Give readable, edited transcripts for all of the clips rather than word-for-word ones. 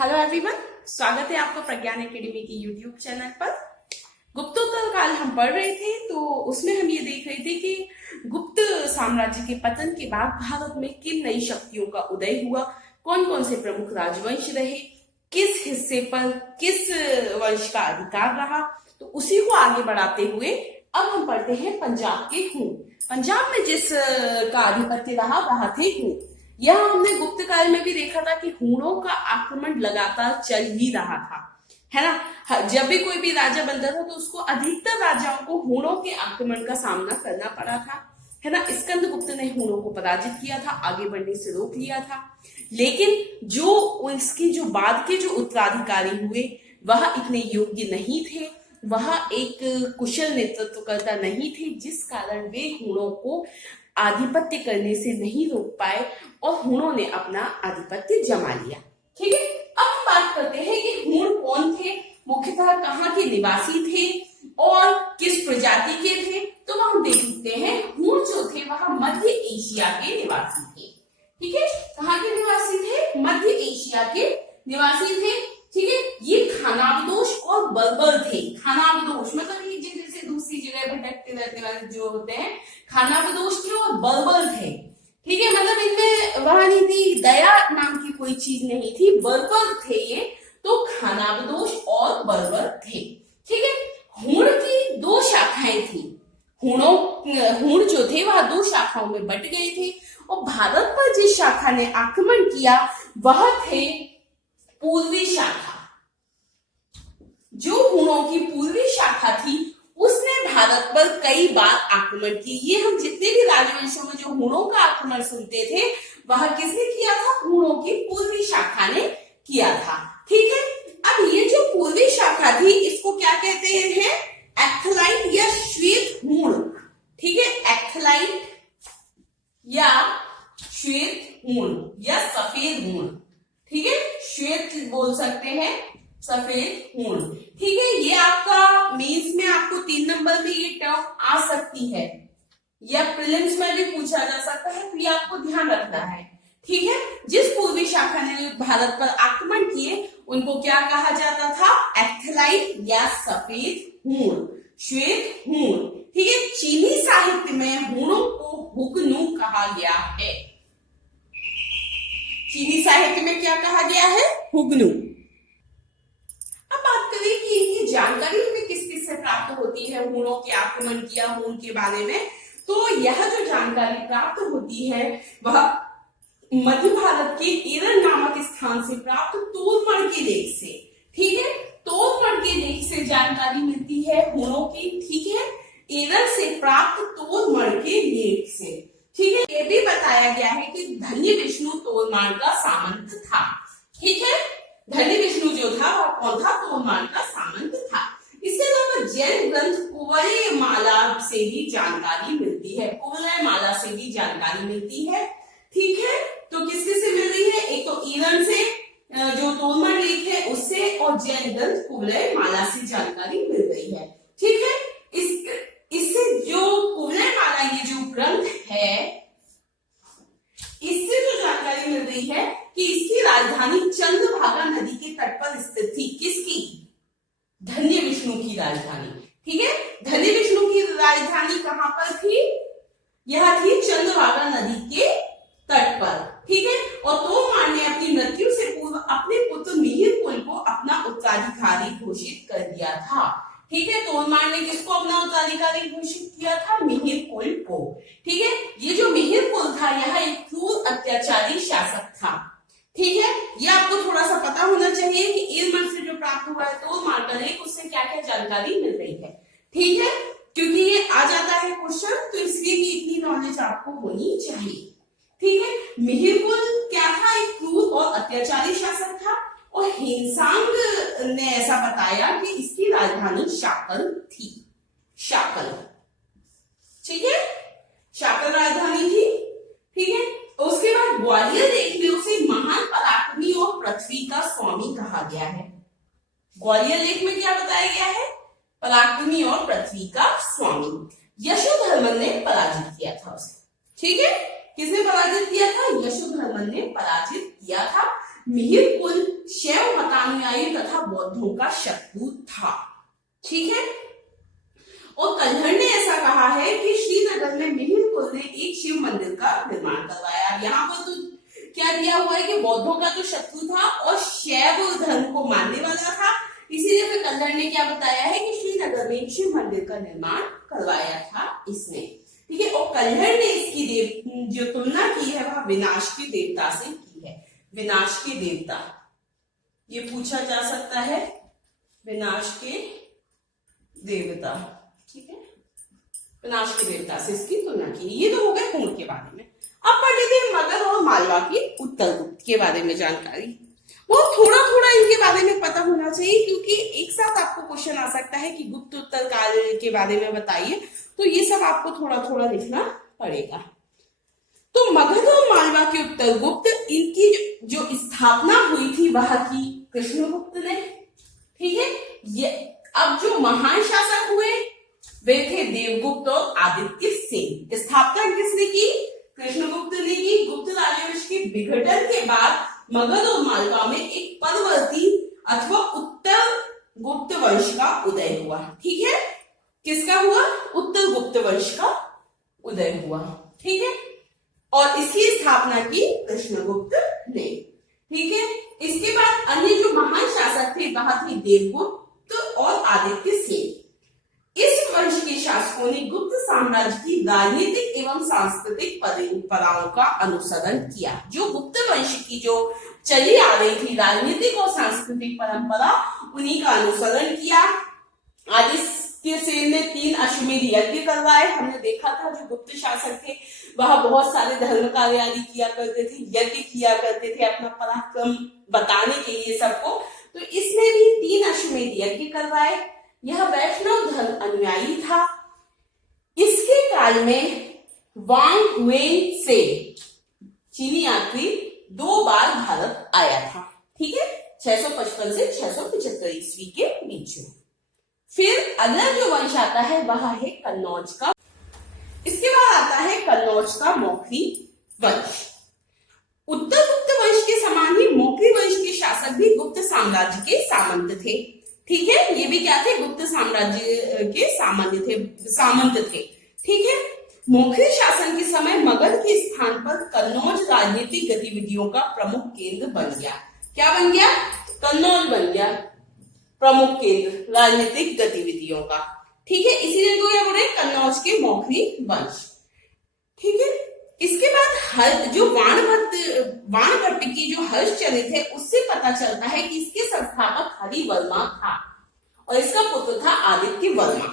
Hello everyone, स्वागत है आपका प्रज्ञान एकेडमी के यूट्यूब चैनल पर। गुप्तोत्तर काल हम पढ़ रहे थे, तो उसमें हम ये देख रहे थे कि गुप्त साम्राज्य के पतन के बाद भारत में किन नई शक्तियों का उदय हुआ, कौन कौन से प्रमुख राजवंश रहे, किस हिस्से पर किस वंश का अधिकार रहा। तो उसी को आगे बढ़ाते हुए अब हम पढ़ते हैं पंजाब के हूण। पंजाब में जिस का आधिपत्य रहा वह थे हूण। यह हमने गुप्त काल में भी देखा था कि हूणों का आक्रमण लगातार चल ही रहा था, है ना। जब भी कोई भी राजा बनता था तो उसको अधिकतर राजाओं को हूणों के आक्रमण का सामना करना पड़ा था, है ना। स्कंदगुप्त ने हूणों को पराजित किया था, आगे बढ़ने से रोक लिया था। लेकिन जो इसकी जो बाद के जो उत्तराधिकारी हुए वह इतने योग्य नहीं थे, वह एक कुशल नेतृत्वकर्ता नहीं थे, जिस कारण वे हूणों को आधिपत्य करने से नहीं रोक पाए और हूणों ने अपना आधिपत्य जमा लिया। ठीक है, अब हम बात करते हैं कि हूण कौन थे, मुख्यतः कहाँ के निवासी थे और किस प्रजाति के थे। तो हम देखते हैं हूण जो थे वह मध्य एशिया के निवासी थे। ठीक है, कहाँ के निवासी थे? मध्य एशिया के निवासी थे। ठीक है, ये खानाबदोश और बर्बर थे। खानाबदोश मतलब एक जगह से दूसरी जगह भटकते रहने वाले जो होते हैं, खानाबदोश थे और बर्बर थे। ठीक है, मतलब इनमें वह नहीं थी, दया नाम की कोई चीज नहीं थी, बर्बर थे ये। तो खानाबदोश और बर्बर थे। ठीक है, हूण की दो शाखाएं थी। हूण जो थे वह दो शाखाओं में बट गए थे और भारत पर जिस शाखा ने आक्रमण किया वह थे पूर्वी शाखा। जो हूणों की पूर्वी शाखा थी उसने भारत पर कई बार आक्रमण किए। ये हम जितने भी राजवंशों में जो हूणों का आक्रमण सुनते थे वह किसने किया था? हूणों की पूर्वी शाखा ने किया था। ठीक है, अब ये जो पूर्वी शाखा थी इसको क्या कहते हैं? एक्थलाइट या श्वेत हूण। ठीक है, एक्थलाइट या श्वेत हूण या सफेद हूण। ठीक है, श्वेत बोल सकते हैं, सफेद हूण। ठीक है, ये आपका मेंस में आपको 3 नंबर में ये टर्म आ सकती है या प्रीलिम्स में भी पूछा जा सकता है, तो ये आपको ध्यान रखना है। ठीक है, जिस पूर्वी शाखा ने भारत पर आक्रमण किए उनको क्या कहा जाता था? एक्थलाइट या सफेद हूण, श्वेत हूण। ठीक है, चीनी साहित्य में हूणों को हुगनू कहा गया है। चीनी साहित्य में क्या कहा गया है? हुगनू। अब बात करें कि इनकी जानकारी हमें किस किस से प्राप्त होती है, हूणों के आक्रमण किया हूण के बारे में। तो यह जो जानकारी प्राप्त होती है वह मध्य भारत के एरन नामक स्थान से प्राप्त तोरमण के लेख से। ठीक है, तोरमण के लेख से जानकारी मिलती है हूणों की। ठीक है, एरन से प्राप्त तोरमण के लेख से। ठीक है, ये भी बताया गया है कि धन्य विष्णु तोरमान का सामंत था। ठीक है, धन्य विष्णु जो था वह कौन था? तोरमान का सामंत था। इसके अलावा जैन ग्रंथ कुवलय माला से भी जानकारी मिलती है। कुवलय माला से भी जानकारी मिलती है। ठीक है, तो किससे से मिल रही है? एक तो ईरन से जो तोरमान लेख है उससे, और जैन ग्रंथ कुवलय माला से जानकारी मिल रही है। ठीक है, इससे जो कुवलय माला ये जो ग्रंथ है इससे जो जानकारी मिल रही है कि इसकी राजधानी चंद्रभागा नदी के तट पर स्थित थी। किसकी? धन्य विष्णु की राजधानी। ठीक है, धन्य विष्णु की राजधानी कहां पर थी? यह थी चंद्रभागा नदी के तट पर। ठीक है, और तोरमान ने अपनी मृत्यु से पूर्व अपने पुत्र मिहिरकुल को अपना उत्तराधिकारी घोषित कर दिया था। ठीक है, तोरमान ने किसको अपना उत्तराधिकारी घोषित किया था? मिहिरकुल को। ठीक है, ये जो मिहिरकुल था यह एक क्रूर अत्याचारी शासक था। ठीक है, ये आपको थोड़ा सा पता होना चाहिए कि इरमन से जो प्राप्त हुआ है तोरमान का लेख, उससे क्या क्या जानकारी मिल रही है। ठीक है, क्योंकि ये आ जाता है क्वेश्चन, तो इसलिए भी इतनी नॉलेज आपको होनी चाहिए। ठीक है, मिहिरकुल क्या था? एक क्रूर और अत्याचारी शासक था और हेनसांग ने ऐसा बताया कि इसकी राजधानी शाकल थी। शाकल, ठीक है, शाकल राजधानी थी। ठीक है, उसके बाद ग्वालियर लेख में उसे महान पराक्रमी और पृथ्वी का स्वामी कहा गया है। ग्वालियर लेख में क्या बताया गया है? पराक्रमी और पृथ्वी का स्वामी। यशोधर्मन ने पराजित किया था उसे। ठीक है, किसने पराजित किया था? यशोधर्मन ने पराजित किया था। मिहिरकुल शैव मतानुयायी तथा बौद्धों का शत्रु था। ठीक है। और कल्हड़ ने ऐसा कहा है कि श्रीनगर में मिहिर कुल ने एक शिव मंदिर का निर्माण करवाया। यहाँ पर तो क्या दिया हुआ है कि बौद्धों का जो शत्रु था और शैव धर्म को मानने वाला था, इसीलिए फिर कल्हड़ ने क्या बताया है कि श्रीनगर में एक शिव मंदिर का निर्माण करवाया था इसने। ठीक है। और कल्हड़ ने इसकी जो तुलना की है वह विनाश के देवता से की है। विनाश के देवता, ये पूछा जा सकता है, विनाश के देवता। ठीक है। विनाश के देवता से इसकी तुलना की। ये तो हो गए हुण के बारे में। अब पढ़ लेते हैं मगध और मालवा की उत्तर गुप्त के बारे में जानकारी। वो थोड़ा थोड़ा इनके बारे में पता होना चाहिए, क्योंकि एक साथ आपको क्वेश्चन आ सकता है कि गुप्त उत्तर काल के बारे में बताइए, तो ये सब आपको थोड़ा थोड़ा लिखना पड़ेगा। तो मगध और मालवा के उत्तर गुप्त, इनकी जो स्थापना हुई थी वह की कृष्णगुप्त ने। ठीक है। ये अब जो महान शासक हुए वे थे देवगुप्त और आदित्य सेन। स्थापना किसने की? कृष्णगुप्त ने की। गुप्त राजवंश के विघटन के बाद मगध और मालवा में एक परवर्ती अथवा उत्तर गुप्त वंश का उदय हुआ। ठीक है। किसका हुआ? उत्तर गुप्त वंश का उदय हुआ। ठीक है। और इसकी स्थापना की कृष्णगुप्त ने। ठीक है। इसके बाद अन्य जो महान शासक थे वह थे देवगुप्त और आदित्य सेन। इस वंश के शासकों ने गुप्त साम्राज्य की राजनीतिक एवं सांस्कृतिक परंपराओं का अनुसरण किया। जो गुप्त वंश की जो चली आ रही थी राजनीतिक और सांस्कृतिक परंपरा, उन्हीं का अनुसरण किया। आदित्य सेन ने 3 अश्वमेध यज्ञ करवाए। हमने देखा था जो गुप्त शासक थे वह बहुत सारे धर्म कार्य आदि किया करते थे, यज्ञ किया करते थे अपना पराक्रम बताने के लिए सबको। तो इसने भी 3 अश्वमेध यज्ञ करवाए। यह वैष्णव धर्म अनुयायी था। इसके काल में वांग हुएन से चीनी यात्री 2 बार भारत आया था। ठीक है। 655 से 675 ईस्वी के बीच में। फिर अगला जो वंश आता है वह है कन्नौज का। इसके बाद आता है कन्नौज का मौखरी वंश। उत्तर गुप्त वंश के समान ही मौखरी वंश के शासक भी गुप्त साम्राज्य के सामंत थे। ठीक है। ये भी क्या थे? गुप्त साम्राज्य के सामंत थे। ठीक है। मौखरी शासन के समय मगध के स्थान पर कन्नौज राजनीतिक गतिविधियों का प्रमुख केंद्र बन गया। क्या बन गया? कन्नौज बन गया प्रमुख केंद्र राजनीतिक गतिविधियों का। ठीक है। इसीलिए इनको क्या बोल रहे हैं? कन्नौज के मौखरी वंश। ठीक है। इसके बाद जो वाणभट्ट की जो हर्षचरित है उससे पता चलता है कि इसके संस्थापक हरिवर्मा था और इसका पुत्र था आदित्य वर्मा।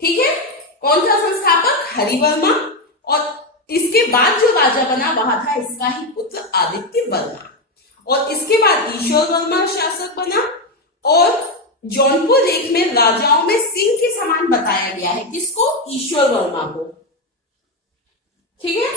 ठीक है। कौन था संस्थापक? हरिवर्मा। और इसके बाद जो राजा बना वह था इसका ही पुत्र आदित्य वर्मा। और इसके बाद ईश्वर वर्मा शासक बना। और जौनपुर लेख में राजाओं में सिंह के समान बताया गया है। किसको? ईश्वर वर्मा को। ठीक है।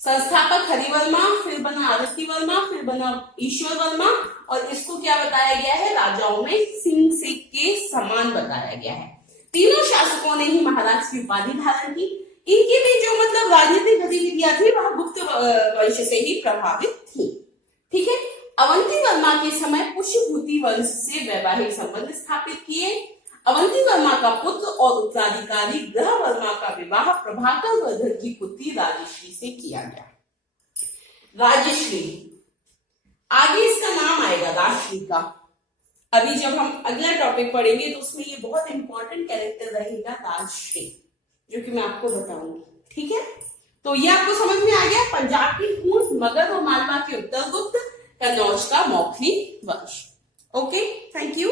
संस्थापक हरिवर्मा, फिर बना आदित्य वर्मा, फिर बना ईश्वर वर्मा। और इसको क्या बताया गया है? राजाओं में सिंह से के समान बताया गया है। तीनों शासकों ने ही महाराज की उपाधि धारण की। इनकी भी जो मतलब राजनीतिक गतिविधियां थी वह गुप्त वंश से ही प्रभावित थी। ठीक है। अवंती वर्मा के समय पुष्यभूति वंश से वैवाहिक संबंध स्थापित किए। अवंती वर्मा का पुत्र और उत्तराधिकारी ग्रह वर्मा का विवाह प्रभाकर वर्धन की पुत्री राजश्री से किया गया। राजश्री, आगे इसका नाम आएगा राजश्री का। अभी जब हम अगला टॉपिक पढ़ेंगे तो उसमें ये बहुत इंपॉर्टेंट कैरेक्टर रहेगा राजश्री, जो कि मैं आपको बताऊंगी। ठीक है। तो ये आपको समझ में आ गया। पंजाब की हुण, मगध और मालवा के उत्तर गुप्त, कन्नौज का मौखरी वंश। Okay, thank you.